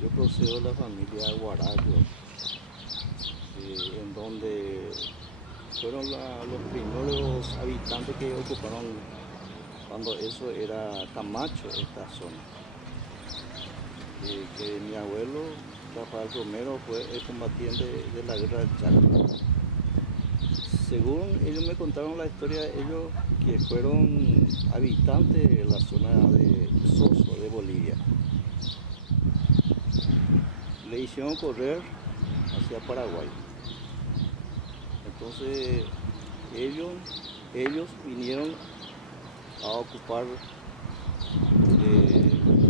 Yo procedo de la familia Guarayo, en donde fueron los primeros habitantes que ocuparon cuando eso era Camacho, esta zona. Que mi abuelo, Rafael Romero, fue el combatiente de la guerra del Chaco. Según ellos me contaron la historia, ellos que fueron habitantes de la zona de Soso, de Bolivia, le hicieron correr hacia Paraguay. Entonces ellos vinieron a ocupar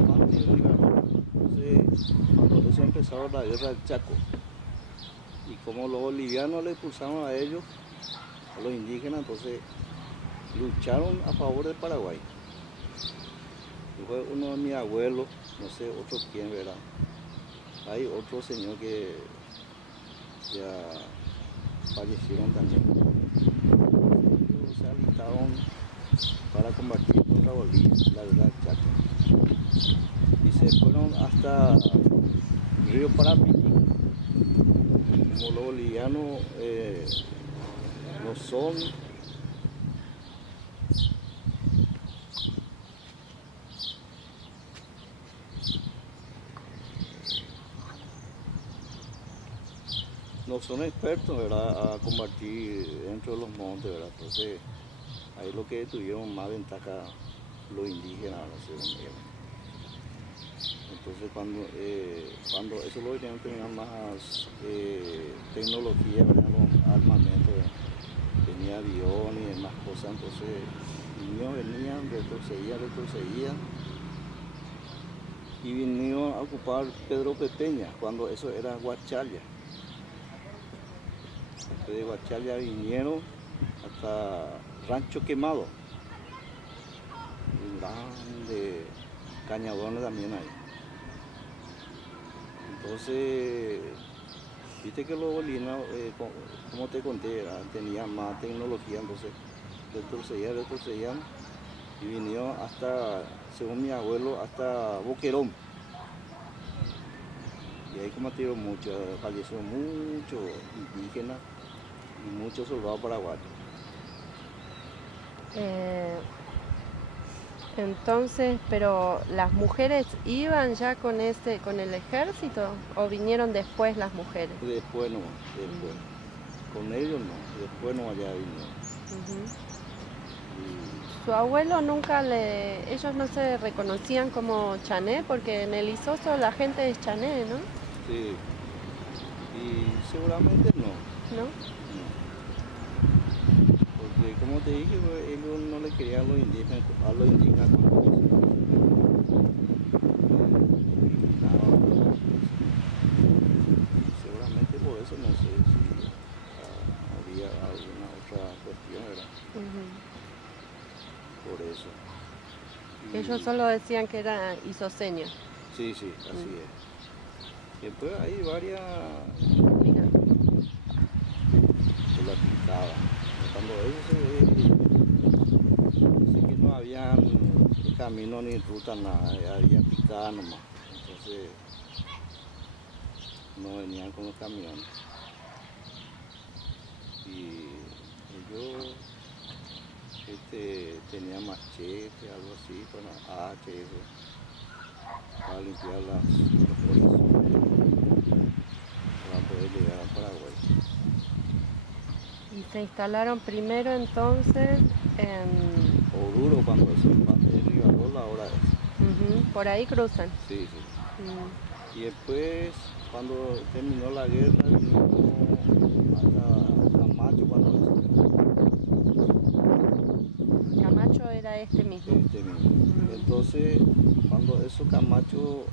parte del Libertador. Entonces, cuando eso empezó la guerra del Chaco, y como los bolivianos le expulsaron a ellos, a los indígenas, entonces lucharon a favor de Paraguay. Y fue uno de mis abuelos, no sé otro quién, ¿verdad? Hay otro señor que ya fallecieron también. Ellos se alistaron para combatir contra Bolivia, la guerra del Chaco. Y se fueron hasta Río Parapiqui. Como los bolivianos no son expertos, ¿verdad?, a combatir dentro de los montes, ¿verdad? Entonces ahí lo que tuvieron más ventaja los indígenas, no sé, entonces cuando eso lo tenían más tecnología, ¿verdad?, los armamentos, ¿verdad?, tenía aviones y demás cosas, entonces niños venían, retrocedían y vinieron a ocupar Pedro Pepeña cuando eso era Huachalia. De Huachalia vinieron hasta Rancho Quemado, un grande cañadones también hay. Entonces, viste que los bolivianos, como te conté, tenían más tecnología, entonces retrocedían y vinieron hasta, según mi abuelo, hasta Boquerón. Y ahí combatieron mucho, fallecieron muchos indígenas y muchos soldados paraguayos. Entonces, pero ¿las mujeres iban ya con el ejército o vinieron después las mujeres? Después. Con ellos no, después no allá vinieron. Su abuelo ellos no se reconocían como chané, porque en el Isoso la gente es chané, ¿no? Sí, y seguramente no. ¿No? Porque como te dije, ellos no le querían a los indígenas cuando seguramente por eso, no sé si había alguna otra cuestión, ¿verdad? Por eso. Ellos solo decían que era isoseño. Sí, así es. Después hay varias por la picada. Cuando ellos dice que no había camino ni ruta, nada, había picada nomás. Entonces no venían con los camiones. Y ellos tenían machete, algo así, con hacha y eso, para limpiar los horizontes, para poder llegar a Paraguay. Y se instalaron primero entonces en... Oruro, cuando eso es parte de Ribador, ahora es. Por ahí cruzan. Sí. Y después, cuando terminó la guerra, vino hasta Camacho, cuando eso. Camacho era este mismo. Entonces, cuando eso Camacho,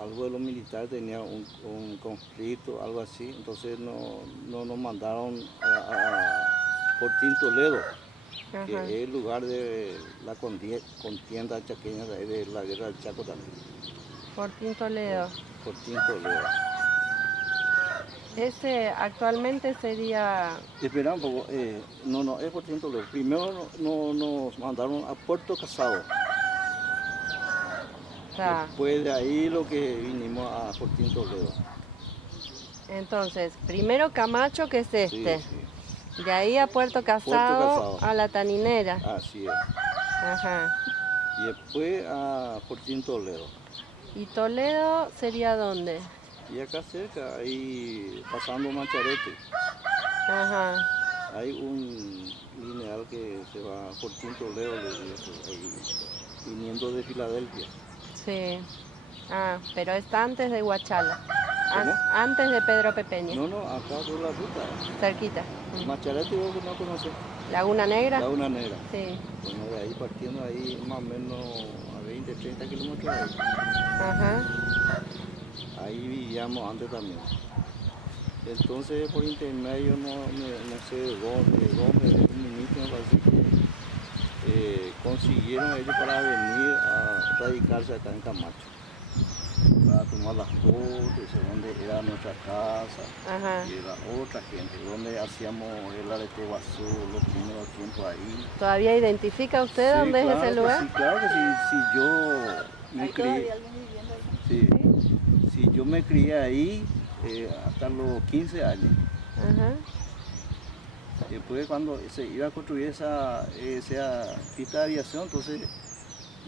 algo de los militares tenía un conflicto, algo así, entonces no nos mandaron Fortín Toledo, que es el lugar de la contienda chaqueña de la guerra del Chaco también. Fortín Toledo. Fortín Toledo. Ese actualmente sería... Espera un poco, no, es Fortín Toledo. Primero nos mandaron a Puerto Casado. Está. Después de ahí lo que vinimos a Fortín Toledo. Entonces, primero Camacho, que es Sí, este. sí. De ahí a Puerto Casado, Casado. a La Taninera. Así es. Ajá. Y después a Fortín Toledo. ¿Y Toledo sería dónde? Y acá cerca, ahí pasando Macharete, Ajá. hay un lineal que se va a Fortín Toledo, ahí, viniendo de Filadelfia. Sí. Ah, pero está antes de Huachala. ¿Cómo? Antes de Pedro Pepeña. No, acá por la ruta. Cerquita. Macharete vos no conoces. ¿Laguna Negra? Laguna Negra. Sí. Bueno, de ahí partiendo ahí más o menos a 20, 30 kilómetros de ahí. Ajá. Ahí vivíamos antes también. Entonces por intermedio no sé de dónde, un ministro me parece que consiguieron ellos para venir a radicarse acá en Camacho. Para tomar las fotos, donde era nuestra casa. Ajá. Y era otra gente, donde hacíamos el arete guazú los primeros tiempos ahí. ¿Todavía identifica usted Sí, dónde claro es ese que lugar? sí, claro que sí. Si yo me crié, sí, si yo me crié ahí hasta los 15 años. Ajá. Después cuando se iba a construir esa pista de aviación, entonces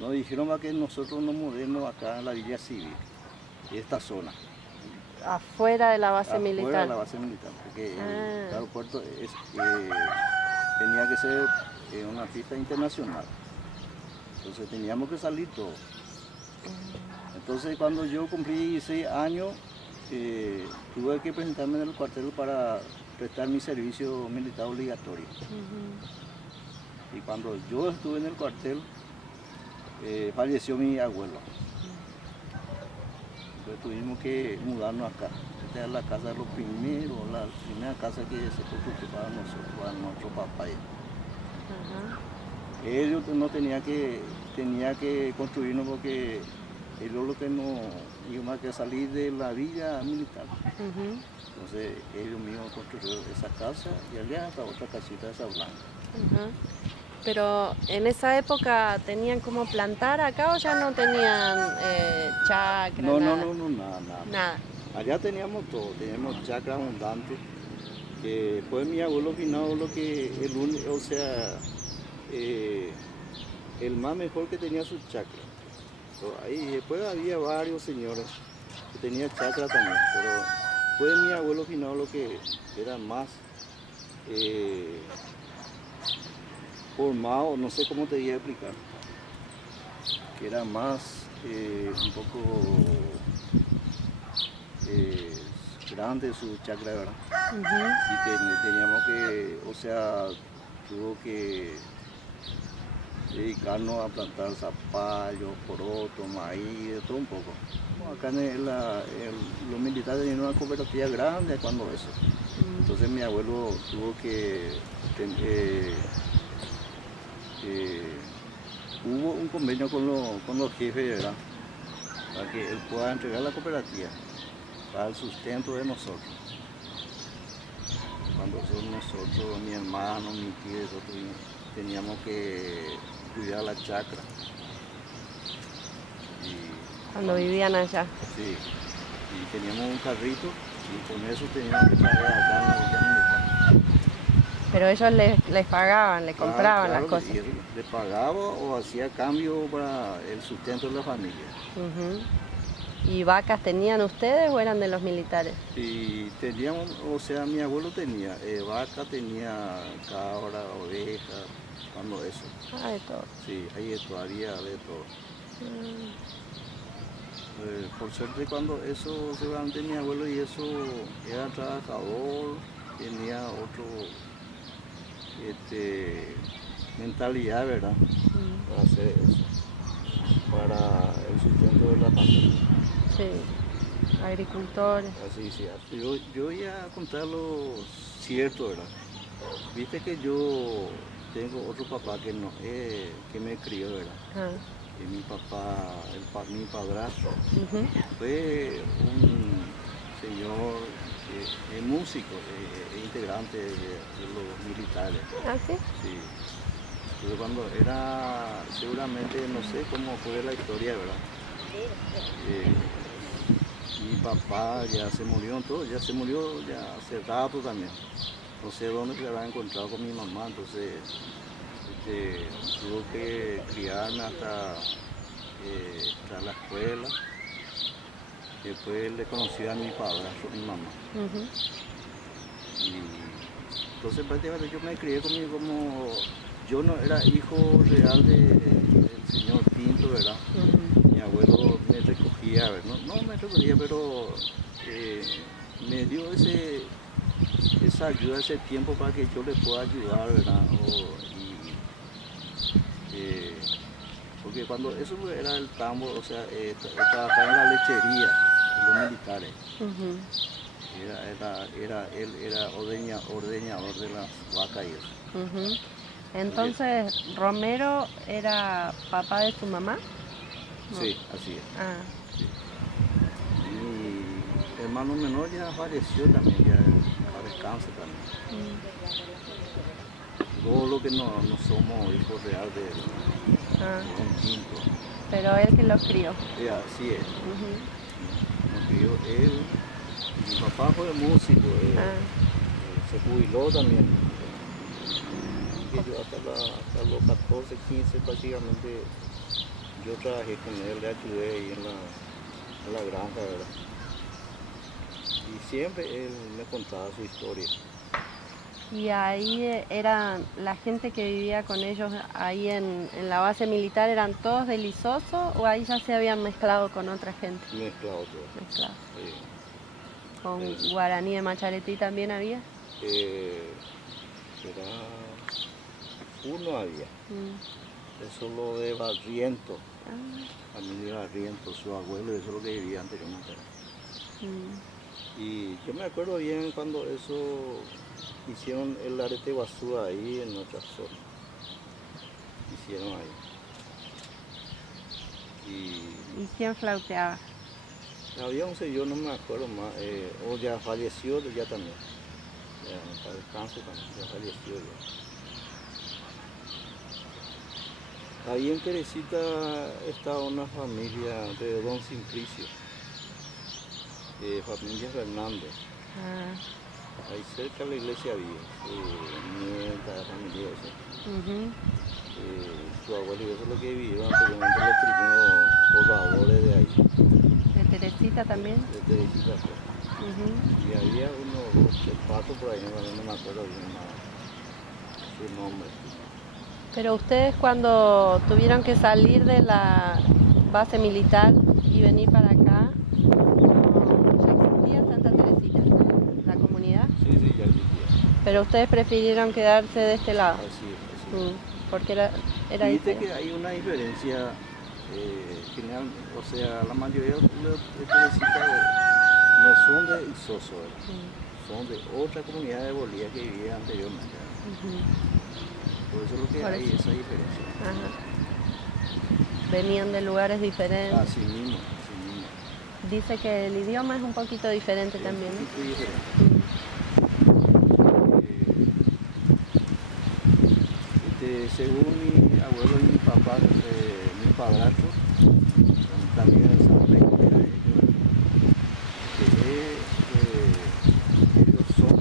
nos dijeron para que nosotros nos mudemos acá en la Villa Civil, esta zona. Afuera de la base Afuera militar. de la base militar, porque el Ah. aeropuerto tenía que ser una pista internacional. Entonces teníamos que salir todos. Entonces cuando yo cumplí 16 años, tuve que presentarme en el cuartel para prestar mi servicio militar obligatorio. Ujú. Y cuando yo estuve en el cuartel, falleció mi abuelo. Entonces tuvimos que mudarnos acá. Esta es la casa de los primeros, la primera casa que se construyó para nosotros, para nuestro papá. Ajá. Ellos no tenía que construirnos porque ellos lo que no íbamos a salir de la villa militar. Ujú. Entonces ellos mismos construyeron esa casa y allá está otra casita de esa blanca. Ajá. Pero en esa época tenían como plantar acá o ya no tenían chacra, No, nada. nada. Nada. Allá teníamos todo, teníamos chacra abundante, que fue mi abuelo finado lo que el más mejor que tenía su chacra. Ahí después había varios señores que tenían chacra también, pero fue mi abuelo finado lo que era más formado, no sé cómo te voy a explicar, que era más un poco grande su chacra, ¿verdad? Ujú. Y teníamos que, tuvo que dedicarnos a plantar zapallo, poroto, maíz, de todo un poco. Acá los militares tenían una cooperativa grande cuando eso. Entonces mi abuelo tuvo que hubo un convenio con los jefes, ¿verdad? Para que él pueda entregar la cooperativa para el sustento de nosotros. Cuando nosotros, mi hermano, mi tío, nosotros teníamos que cuidar la chacra. Cuando vivían allá. Sí, y teníamos un carrito y con eso teníamos que traer acá en la villa militar. Pero ellos les pagaban, les compraban Claro, las cosas. y él le pagaba o hacía cambio para el sustento de la familia. Ujú. ¿Y vacas tenían ustedes o eran de los militares? Y teníamos, mi abuelo tenía vaca, tenía cabra, oveja, cuando eso. Ah, de todo. Sí, ahí todavía de todo. Mm. Por suerte cuando eso seguramente mi abuelo y eso era trabajador, tenía otro mentalidad, ¿verdad? Para hacer eso, para el sustento de la familia. Sí, agricultores. Así, sí. Yo voy a contar lo cierto, ¿verdad? Viste que yo tengo otro papá que no que me crió, ¿verdad? Ah. Y mi papá, mi padrastro, Ujú. fue un señor músico, integrante de los militares. ¿Ah, sí? Sí. Entonces cuando era, seguramente, no sé cómo fue la historia, ¿verdad? Eh, Mi papá ya se murió, todo, ya se murió ya hace rato también. No sé dónde se habrá encontrado con mi mamá, entonces tuvo que criarme hasta la escuela. Después le conocí a mi padrastro, mi mamá. Ujú, Y entonces prácticamente yo me crié conmigo como yo no era hijo real del señor Pinto, ¿verdad? ujú, Mi abuelo me recogía, no me recogía, pero eh, me dio esa ayuda, ese tiempo para que yo le pueda ayudar, ¿verdad? Eh, porque cuando eso era el tambo, o sea, trabajaba en la lechería, en los militares. ujú, Él era ordeñador de las vacas y eso. ujú. Porque, Entonces, Romero era papá de su mamá. No. sí, así es. Ah, Sí. Mi hermano menor ya falleció también, ya para descanso también. mm, Todo lo que no somos hijos reales de ah, Don Quinto. pero él que los crió. Así es. Ujú, Nos crió él. Mi papá fue músico, ah, se jubiló también. Que yo hasta los 14, 15 prácticamente yo trabajé con él, le ayudé ahí en la granja, ¿verdad? Y siempre él me contaba su historia. y ahí era la gente que vivía con ellos ahí en la base militar, ¿eran todos de Lisoso o ahí ya se habían mezclado con otra gente? Mezclado todo. Mezclado. Eh, Con eh, guaraní de Macharetí también había. eh, era uno había, Mm, eso lo de Barriento, ah, familia Barriento, su abuelo, eso es lo que vivía anteriormente. mm, Y yo me acuerdo bien cuando eso hicieron el arete basura ahí en nuestra zona. Hicieron ahí. ¿Y quién flauteaba? Y había un señor, no me acuerdo más, o ya falleció ya también. Ya para descanso también, ya falleció ya. Ahí en Teresita estaba una familia de Don Simplicio, familia Fernández. Ah, Ahí cerca de la iglesia había, nieta, familia, eso. ujú, Su abuelo y eso es lo que vivieron anteriormente los primeros pobladores de ahí, de Teresita también. de Teresita. Pues. Ujú. Y había uno, dos, tres, cuatro por ahí, no me acuerdo bien su nombre. Pero ustedes cuando tuvieron que salir de la base militar y venir para acá, ya existía Santa Teresita, la comunidad, Sí, ya existía. pero ustedes prefirieron quedarse de este lado, Así es. porque era Y viste diferente. que hay una diferencia, general, o sea, la mayoría de Teresita no son de Isoso, son de otra comunidad de Bolivia que vivía anteriormente. Ujú. Por eso es lo que Por hay eso. esa diferencia. Ajá. Venían de lugares diferentes. Así mismo, así mismo. Dice que el idioma es un poquito diferente también, Es un ¿no? poquito diferente. Según mi abuelo y mi papá, mi padrastro, también es ellos son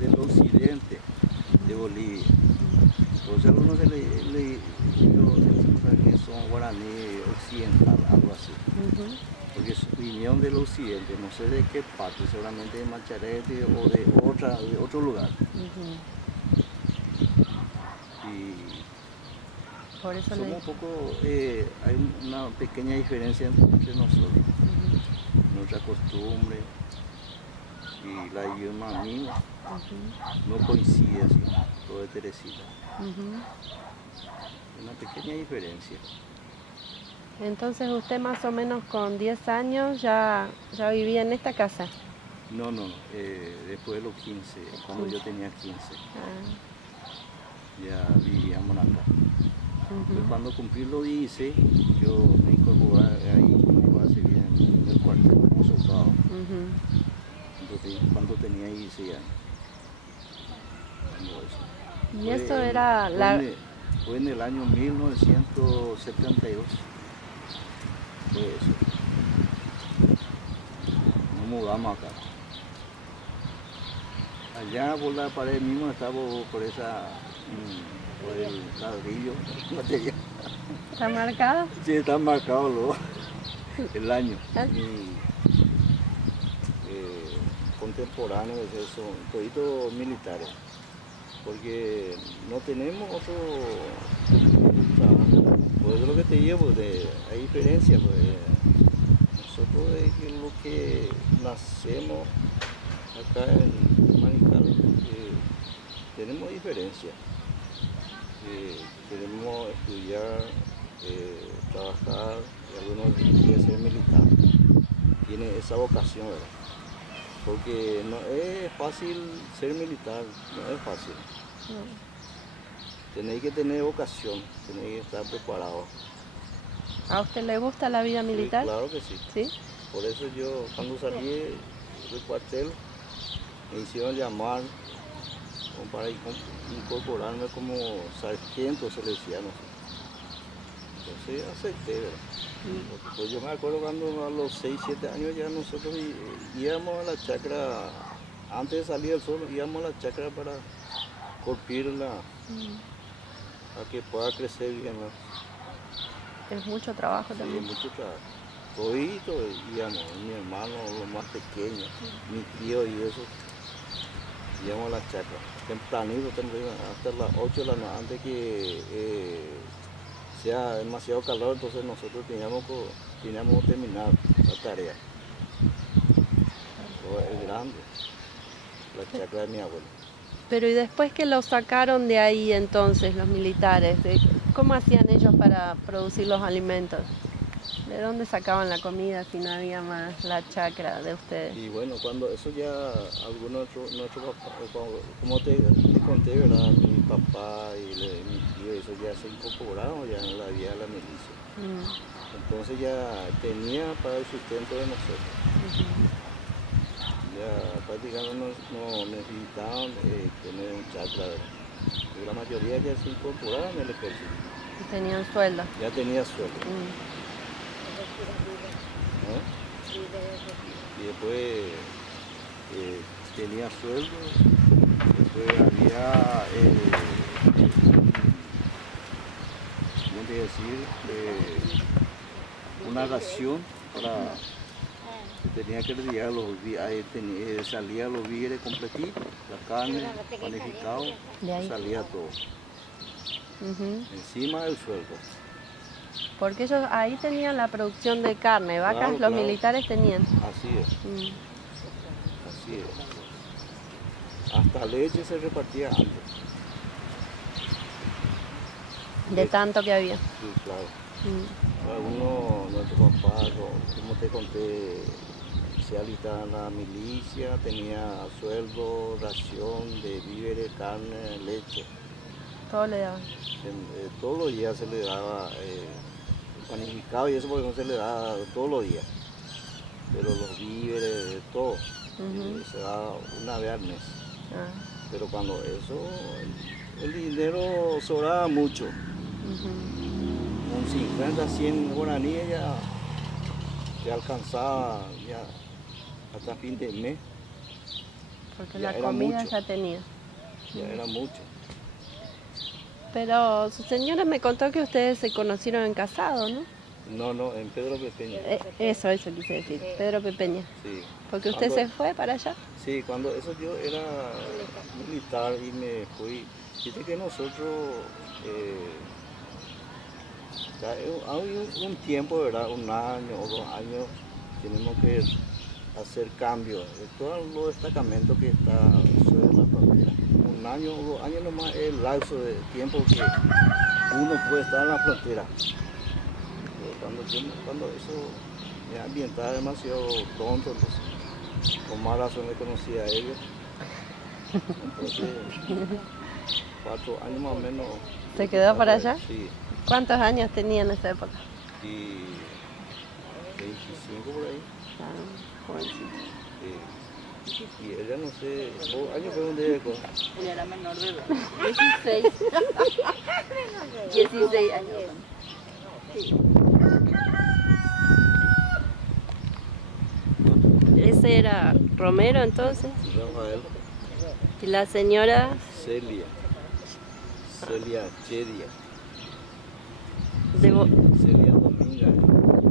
del occidente de Bolivia. Entonces algunos ellos piensan que son guaraní occidental, algo así. Ujú. Porque vinieron del occidente, no sé de qué parte, seguramente de Macharete o de otro lugar. Ujú. Y Por eso somos le... un poco, hay una pequeña diferencia entre nosotros, Ujú. nuestra costumbre y la idioma misma Ujú. no coincide así, todo de Teresita. Ujú. Una pequeña diferencia. Entonces usted más o menos con 10 años ya vivía en esta casa. No, después de los 15, cuando yo tenía 15, Ah, ya vivíamos acá. Pues ujú. cuando cumplí los 16, yo me incorporé ahí, me iba a seguir en el cuartel como soldado. Ujú. Entonces, cuando tenía 16 años. Cuando eso. Y eso era fue la... fue en el año 1972. fue eso. Nos mudamos acá. Allá por la pared mismo estaba por esa, por el ladrillo, material. ¿Está marcado? Sí, está marcado el año. ¿Ah? Y, contemporáneos, eso, toditos militares. Porque no tenemos otro trabajo. Pues es lo que te llevo, hay diferencia. Pues, nosotros es lo que nacemos acá en Manical, tenemos diferencia. Queremos estudiar, trabajar, y algunos quieren ser militar. Tiene esa vocación, ¿verdad? Porque no es fácil ser militar, no es fácil. No. Tenéis que tener vocación, tenéis que estar preparado. ¿A usted le gusta la vida militar? Sí, claro que sí. ¿Sí? Por eso yo cuando salí del cuartel me hicieron llamar para incorporarme como sargento salesiano. Entonces acepté, ¿verdad? Pues yo me acuerdo cuando a los 6, 7 años ya nosotros íbamos a la chacra, antes de salir del sol, íbamos a la chacra para corpirla, a que pueda crecer bien, ¿no? Es mucho trabajo Sí, también. mucho trabajo. Todito íbamos, mi hermano, los más pequeños, mi tío y eso, íbamos a la chacra, tempranito, hasta las 8 de la noche, antes que sea demasiado calor, entonces nosotros teníamos que terminar la tarea. Es grande, la chacra de mi abuelo. Pero y después que lo sacaron de ahí entonces los militares, ¿cómo hacían ellos para producir los alimentos? ¿De dónde sacaban la comida si no había más la chacra de ustedes? Y bueno, cuando eso ya, algunos nuestro papá, como te conté, ¿verdad? Mi papá y mi tío, eso ya se incorporaron ya en la vida de la milicia. Entonces ya tenía para el sustento de nosotros. Ya prácticamente no necesitaban tener un chacra, ¿verdad? Y la mayoría ya se incorporaron en el ejército. Y tenían sueldo. Ya tenía sueldo. Y después tenía sueldo, después había, ¿cómo te decir? Una ración para que tenía que llegar salía los víveres completitos, la carne, panificado, salía todo. Encima del sueldo. Porque ellos ahí tenían la producción de carne, vacas, Claro, los claro. militares tenían. Así es, así es. Hasta leche se repartía antes. De tanto que había. Sí, claro. Nuestro papá, como te conté, se alistaba en la milicia, tenía sueldo, ración de víveres, carne, leche. Todo le daban. Todos los días se le daba panificado y eso porque no se le daba todos los días. Pero los víveres, todo, se daba una vez al mes. Pero cuando eso, el dinero sobraba mucho. Con 50, 100 guaraníes ya alcanzaba ya hasta fin de mes. Porque Ya la era comida mucho. ya tenía. Ya era mucho. Pero su señora me contó que ustedes se conocieron en casado, ¿no? No, en Pedro Pepeña. Eso quise decir, Pedro Pepeña. Sí. Porque usted se fue para allá. Sí, cuando eso yo era militar y me fui. Viste que nosotros, hay un tiempo, ¿verdad? 1 año o 2 años, tenemos que hacer cambios. De todos los destacamentos que están sobre la frontera. 1 año o 2 años nomás es el lapso de tiempo que uno puede estar en la frontera. Cuando eso me ambientaba demasiado tonto, entonces, con más razón le conocí a ellos. Entonces, 4 años más o menos. ¿Se quedó para allá? Sí. ¿Cuántos años tenía en esa época? Y 25 por ahí. Jovencito. Sí. Y ella no sé, ¿cuántos años fue donde llegó? Él era menor de edad. 16. 16 años. Sí. ese era Romero entonces. Rafael, Y la señora Celia Chedia, de Celia Dominga.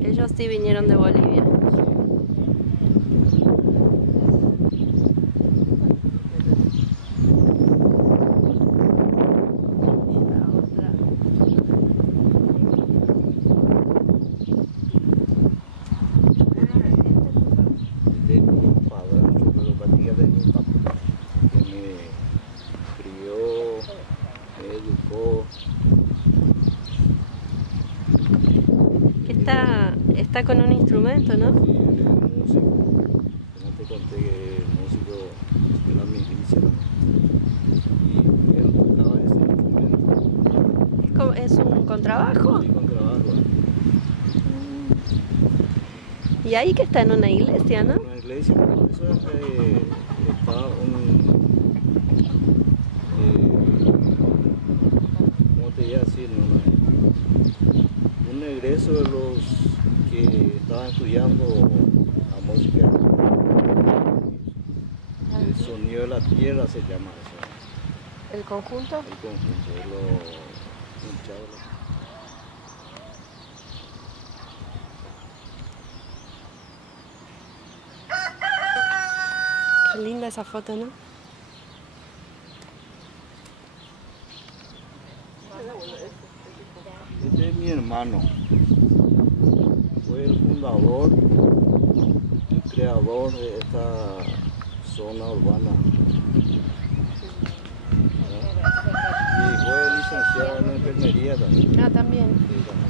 ellos sí vinieron de Bolivia. La otra. De mi padrastro, pero prácticamente de mi papá, que me crió, me educó. Que está con un instrumento, ¿no? Sí, él es músico. Como te conté que es músico de la milicia. Y él tocaba ese instrumento. Es un contrabajo. Y con trabajo. Y ahí que está en una iglesia, ¿no? Una iglesia, pero eso está ¿cómo te iba a decir? Un egreso de los que estaban estudiando la música. El sonido de la tierra se llama eso. El conjunto. El conjunto de los hinchados. Qué linda esa foto, ¿no? Este es mi hermano. Fue el fundador, el creador de esta zona urbana. Y fue licenciado en enfermería también. Ah, también. Sí, también.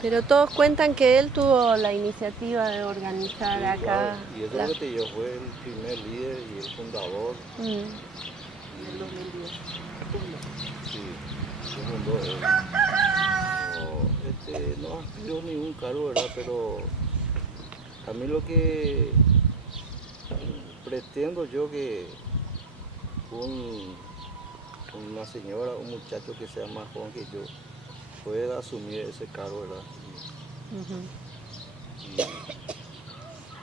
Pero todos cuentan que él tuvo la iniciativa de organizar Sí, acá. claro. Y eso la- es lo que te digo, fue el primer líder y el fundador. Mm. En el 2010. Sí, se fundó él. No aspiró ningún cargo, ¿verdad? Pero a mí lo que pretendo yo que una señora, un muchacho que sea más joven que yo, pueda asumir ese cargo, ¿verdad? Ujú. Y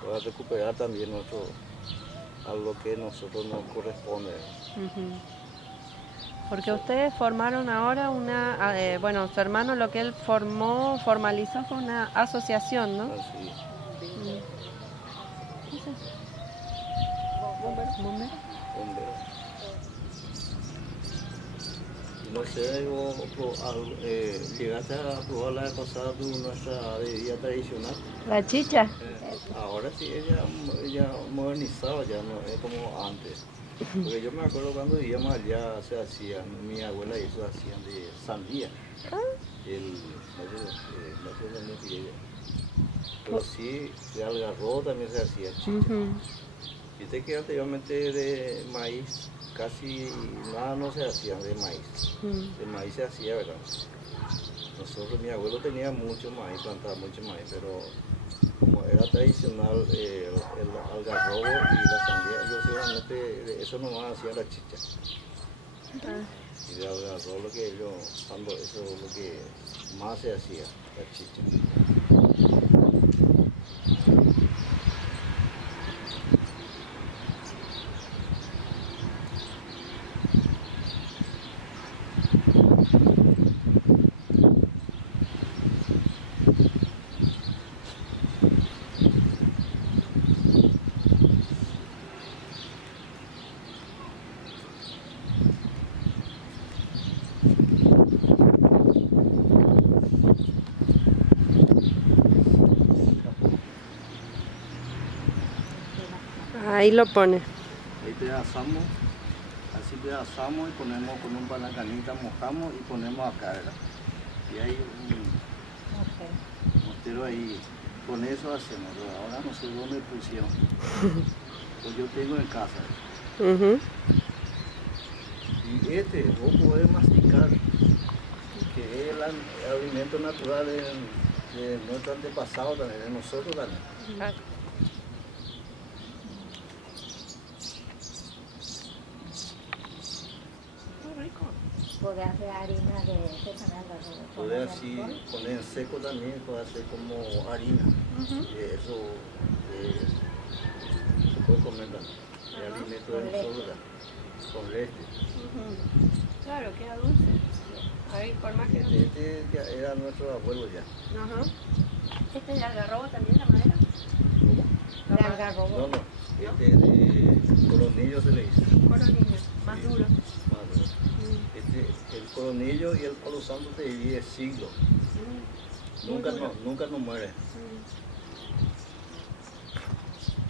pueda recuperar también a lo que a nosotros nos corresponde. Ujú. Porque ustedes formaron ahora bueno, su hermano lo que él formalizó fue una asociación, ¿no? Así. Mm. ¿Qué es eso? ¿Bombero? Hombre. Y no sé, llegaste a probar la vez pasada nuestra bebida tradicional. La chicha. Ahora sí, ella modernizada, ya no es como antes. Porque yo me acuerdo cuando vivíamos allá, se hacían, mi abuela y eso hacían de sandía. No sé dónde sigue ella. Pero sí, de algarrobo también se hacía chicha. Ujú. Viste que anteriormente de maíz casi nada no se hacía de maíz. Mm. De maíz se hacía, ¿verdad? Nosotros, mi abuelo tenía mucho maíz, plantaba mucho maíz, pero como era tradicional el algarrobo y la sandía, yo seguramente de eso nomás hacía la chicha. Ah. Y de algarrobo lo que eso es lo que más se hacía, la chicha. Ahí lo pone. Ahí te asamos, así te asamos y ponemos con un panacanita, mojamos y ponemos acá, ¿verdad? Y hay un motero ahí, con eso hacemos, pero ahora no sé dónde pusieron. Pues yo tengo en casa. Ujú. Y vos podés masticar, que es el alimento natural de nuestro antepasado también, de nosotros también. Ah. Podés hacer harina de panela. Podés así poner en seco también, puede hacer como harina. Ujú. Eso puede comer también. Es Ajá. alimento Con de leche. nosotros, con leche. Claro, queda dulce. Ahí, por más que... Este ya era nuestro abuelo ya. Ajá. ¿Este es el algarrobo también, la madera? ¿Cómo? La De ma- algarrobo. No, no. Este de coronillo se le dice. Coronillo, más Sí. duro. Más duro. El coronillo y el palo santo te vive siglos. Muy Nunca duro. nunca no muere.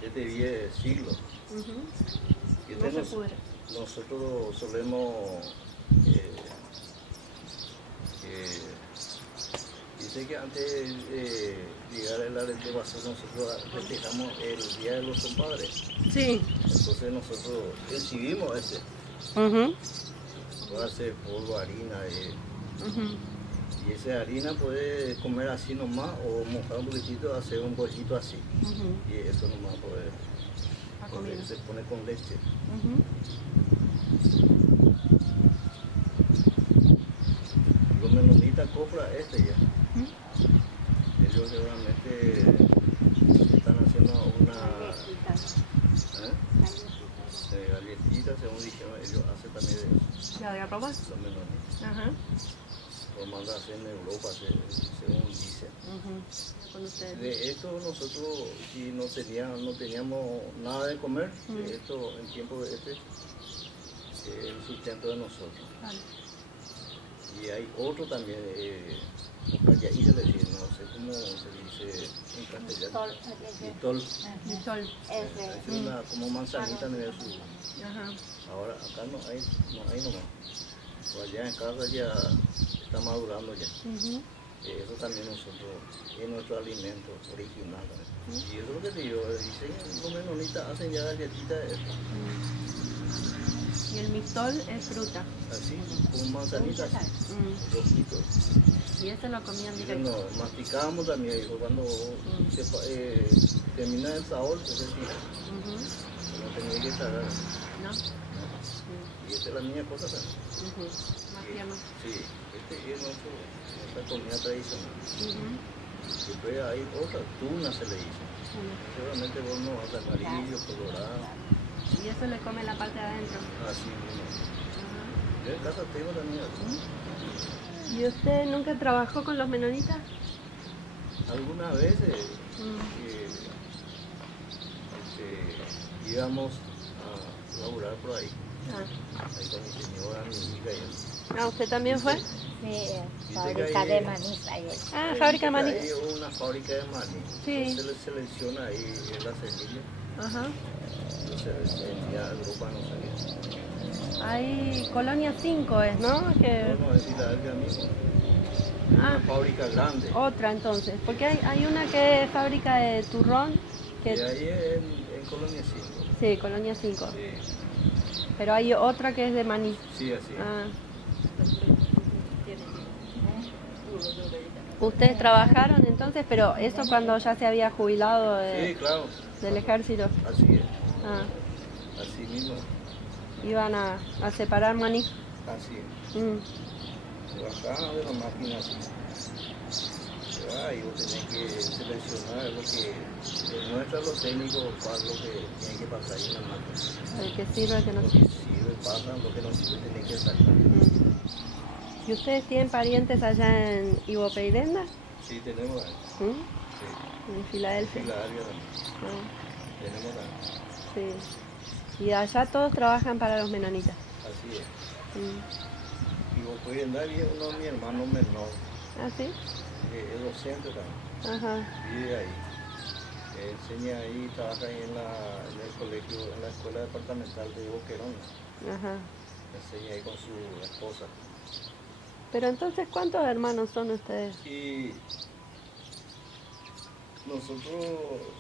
Este vive siglos. Y este No se nos- pudre. nosotros solemos dice que antes de llegar el arete vaso nosotros festejamos el día de los compadres. Sí. Entonces nosotros recibimos ese. Puede ser polvo, harina, y esa harina puede comer así nomás o mojar un poquitito, hacer un bollito así. Y eso nomás puede, La comida. se pone con leche. Los menonitas compran este ya. Ellos seguramente están haciendo una galletita, según dijeron, ellos hacen también de eso, ¿La de arroba? los menonitas. Ajá. Lo mandan a hacer en Europa, según dicen. Con ustedes. De esto nosotros, si no teníamos nada de comer, de esto en tiempo de el sustento de nosotros. Vale. Y hay otro también, callaí se le dice, no sé cómo se dice en castellano. Vitol. Vitol. Es una como manzanita en su. Ajá. Ahora acá no hay nomás. O allá en casa ya está madurando ya. Eso también nosotros, es nuestro alimento original también. Y eso es lo que te digo, dicen, los menonitas hacen ya galletitas Y el mistol es fruta. así, como manzanitas, rojitos. Y ese lo comían Y directo. no, masticábamos también, digo, cuando termina el sabor, pues es no tenía que tragar. ¿No? Y esta es la misma cosa también. Más tierno. Sí, este es nuestra comida tradicional. Después hay otra, tuna se le dice. Seguramente vos no vas a amarillo, colorado, Y eso le come la parte de adentro. así mismo. Yo en casa tengo también así. ¿Y usted nunca trabajó con los menonitas? Algunas veces íbamos a laburar por ahí, ahí con mi señora, mi hija y eso. Ah, ¿usted también fue? Sí, que fábrica ahí- de maní ahí. Ah, fábrica de maní. Hay una fábrica de maní. Sí. Entonces le selecciona ahí la semilla. Ajá. Entonces se envía a Europa, no sé Hay Colonia 5 es, ¿no? qué. Que... No, es Filadelfia mismo. Ah, Una fábrica grande. otra entonces. Porque hay una que es fábrica de turrón. Y Que... ahí en Colonia 5. Sí, Colonia 5. Sí, Pero hay otra que es de maní. sí, así. Ah. ¿Ustedes trabajaron entonces? Pero eso cuando ya se había jubilado Sí, claro. del ejército. Así es. Ah, Así mismo. iban a separar maní. Así es. Mm. Se bajaba de la máquina así. Se va y vos tenés que seleccionar lo que demuestra los técnicos cuál es lo que tienen que pasar ahí en la máquina. El que sirve, el que no Lo sirve. que sirve pasan, lo que no sirve tenés que sacar. ¿Y ustedes tienen parientes allá en Ibopeirenda? Sí, tenemos ahí. ¿Mm? Sí. En Filadelfia. Filadelfia también. Ah, Tenemos ahí. sí. Y allá todos trabajan para los menonitas. Así es. Mm. Y vos puedes andar y uno de mi hermano menor, ¿Ah, sí? es docente también, Ajá. vive ahí. Enseña ahí, trabaja ahí en el colegio, en la escuela departamental de Boquerón. Ajá. Enseña ahí con su esposa. Pero entonces, ¿cuántos hermanos son ustedes? Y nosotros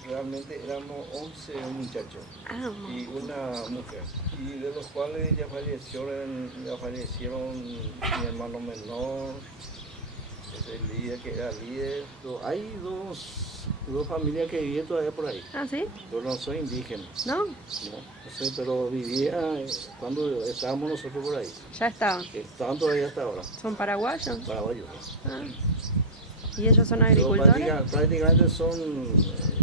realmente éramos 11 muchachos Ah, y una mujer. Y de los cuales ya fallecieron mi hermano menor, el líder que era líder. Hay dos familias que vivían todavía por ahí. ¿Ah, sí? Yo no soy indígena, ¿No? no sé, pero vivía cuando estábamos nosotros por ahí. Ya estaban. Estaban todavía hasta ahora, ¿Son paraguayos? paraguayos. Ah. ¿Y ellos son Pero agricultores? prácticamente son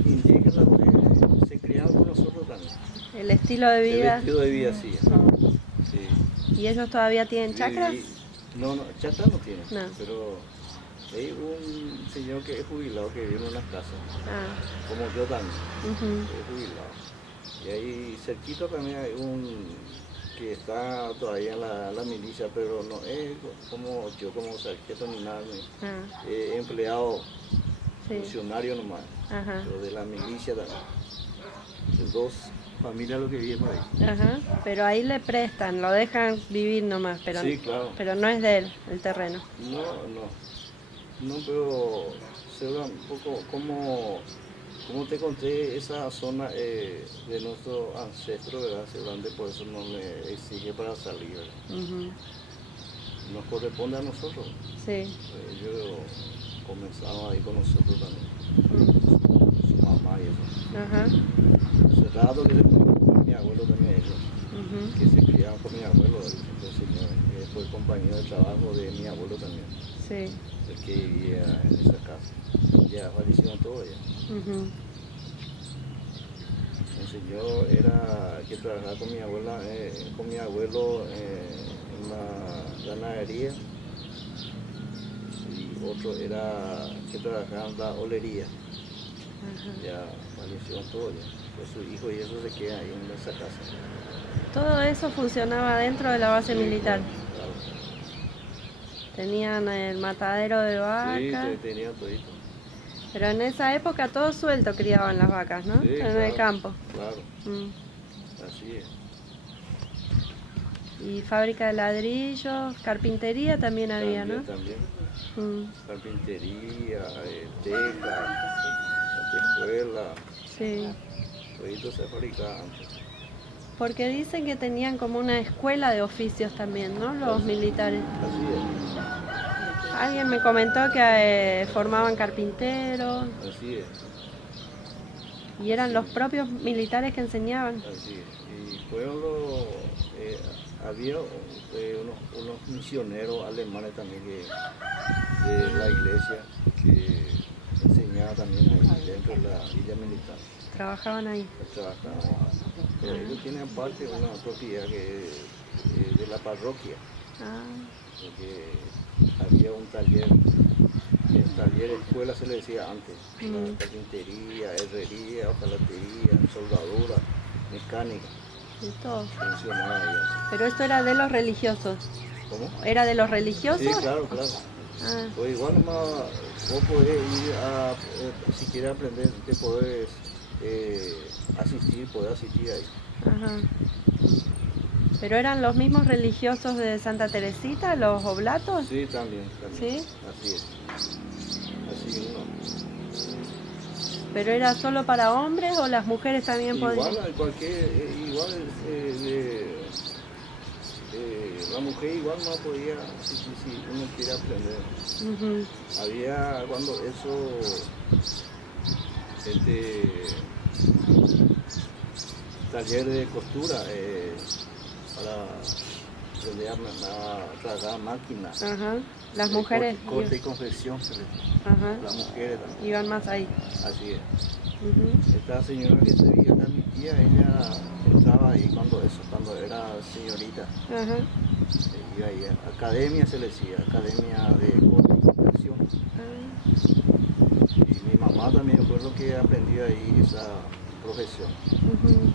indígenas porque se criaron con nosotros también. El estilo de El vida. estilo de vida, sí. Mm. Sí. ¿Y ellos todavía tienen chacras? No, no, chacra no tiene, No. pero hay un señor que es jubilado que vive en una casa, Ah, como yo también, ujú. es jubilado. Y ahí cerquita también hay un que está todavía en la milicia, pero no es como yo, como sargento ni nada, Ah, empleado, sí. funcionario nomás, Ajá. pero de la milicia también. De dos familias lo que viven por ahí. Ajá. Pero ahí le prestan, lo dejan vivir nomás, pero, Sí, claro. pero no es de él el terreno. No, pero se habla un poco como te conté, esa zona de nuestro ancestro, ¿verdad? Se grande, por eso no me exige para salir, ¿verdad? Ujú. Nos corresponde a nosotros. Sí. Ellos comenzaron ahí con nosotros también, Mm. su mamá y eso. Ajá. Hace rato que se murió con mi abuelo también, ellos, Ujú. que se criaban con mi abuelo, el señor, que fue compañero de trabajo de mi abuelo también, Sí. el que vivía en esa casa. Ya fallecieron todos ya. Ujú. El señor era que trabajaba con mi abuela, con mi abuelo en la ganadería, y otro era que trabajaba en la olería. Ajá. Ya fallecieron todos ya. Pues su hijo y eso se queda ahí en esa casa. Todo eso funcionaba dentro de la base Sí, militar. claro. Tenían el matadero de Sí, vacas, tenían todito. pero en esa época todo suelto criaban las vacas, ¿no? Sí, En el claro, campo. Claro, Mm. así es. Y fábrica de ladrillos, carpintería también había, ¿no? También. Mm. Carpintería, teja, escuela, Sí. todito se fabricaba antes. Porque dicen que tenían como una escuela de oficios también, ¿no? Los militares. Así Alguien me comentó que formaban carpinteros así es, y eran Sí. los propios militares que enseñaban. así es. Y fueron había unos misioneros alemanes también de la iglesia que enseñaban también ahí dentro de la villa militar. Trabajaban ahí. Trabajaban. Pero ellos tienen aparte una propiedad que es de la parroquia, Ah, porque había un taller, el taller escuela se le decía antes, la carpintería, herrería, hojalatería, soldadura, mecánica, de todo. funcionaba ahí. Pero esto era de los religiosos. ¿Cómo? ¿Era de los religiosos? Sí, claro. Ah, Pues igual nomás vos podés ir a, si quieres aprender, te podés podés asistir ahí. ajá. ¿Pero eran los mismos religiosos de Santa Teresita, los oblatos? Sí, también. ¿Sí? Así es. Así uno. ¿Pero era solo para hombres o las mujeres también podían? La mujer igual no podía, si uno quiere aprender. Ujú. Había cuando taller de costura para aprender a trabajar máquinas. Ajá. Las mujeres Corte y confección, ajá, las mujeres también. iban más ahí. Así es. Ujú. Esta señora que se veía acá, mi tía, ella entraba ahí cuando era señorita. Ajá. Iba ahí, academia se le decía, academia de corte y confección. Ah, Y mi mamá también fue lo que aprendió ahí esa profesión, ujú.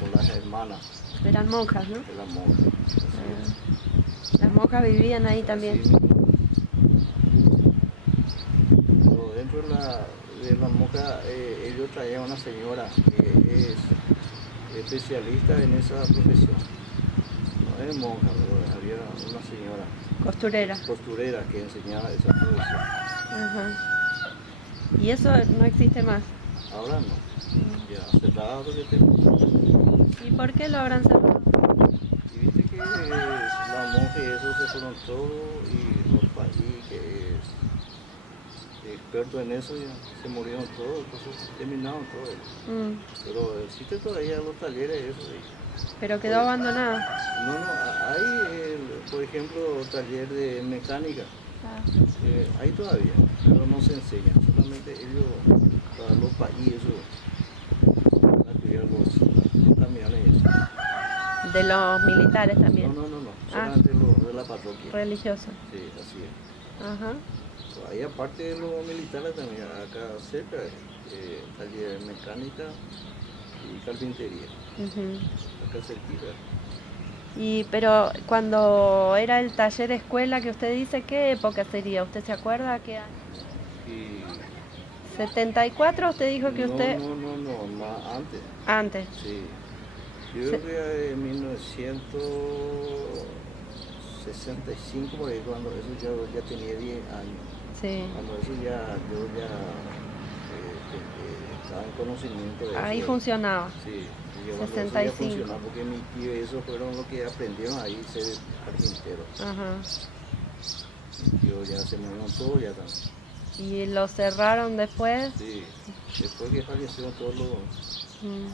con las hermanas Eran monjas, ¿no? de la monja. Ah. Las monjas vivían ahí también. Pero dentro de la monja ellos traían una señora que es especialista en esa profesión. No es monja, pero había una señora Costurera. costurera que enseñaba esa profesión. Ajá. Y eso no existe más. Ahora no, ya hace rato que tengo. ¿Y por qué lo habrán cerrado? Y viste que la monja y eso se fueron todos y los países que es experto en eso ya se murieron todos, entonces terminaron todos. Mm. Pero existe todavía los talleres eso sí. Pero quedó abandonado. No, hay por ejemplo taller de mecánica, Ah. hay todavía, pero no se enseña, solamente ellos para los países eso, construían los camiones y eso. De los militares No, también. no, no, no, Ah. solamente los de la parroquia. Religiosos. Sí, así es. Ajá. Pues ahí aparte de los militares también, acá cerca, taller de mecánica y carpintería, Ujú. acá cerquita. Pero cuando era el taller escuela que usted dice, ¿qué época sería? ¿Usted se acuerda qué año? Y 74, usted dijo que usted no, más antes. antes. Sí, yo creo que en 1965, por ahí, cuando eso yo ya tenía 10 años. Sí. Cuando eso yo ya estaba en conocimiento de Ahí eso. funcionaba. Sí, y yo cuando eso ya 65. funcionaba, porque mi tío y eso fueron los que aprendieron ahí ser carpintero. Ajá. Mi tío ya se murió todo ya también. ¿Y lo cerraron después? Sí, después que fallecieron todos los Mm.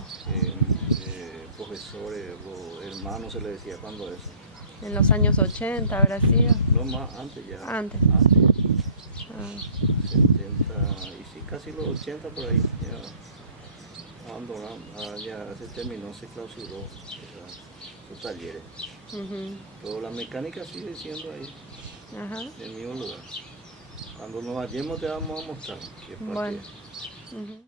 profesores, los hermanos se les decía cuando eso. En los años 80 habrá sido. No más, antes ya. Antes. Antes, Ah. 70, y sí, casi los 80 por ahí. Ya abandonaron, ya se terminó, se clausuró sus talleres. Ujú. Pero la mecánica sigue siendo ahí, Ajá. en el mismo lugar. Cuando nos vayamos te vamos a mostrar qué parte Bueno. es. Ujú.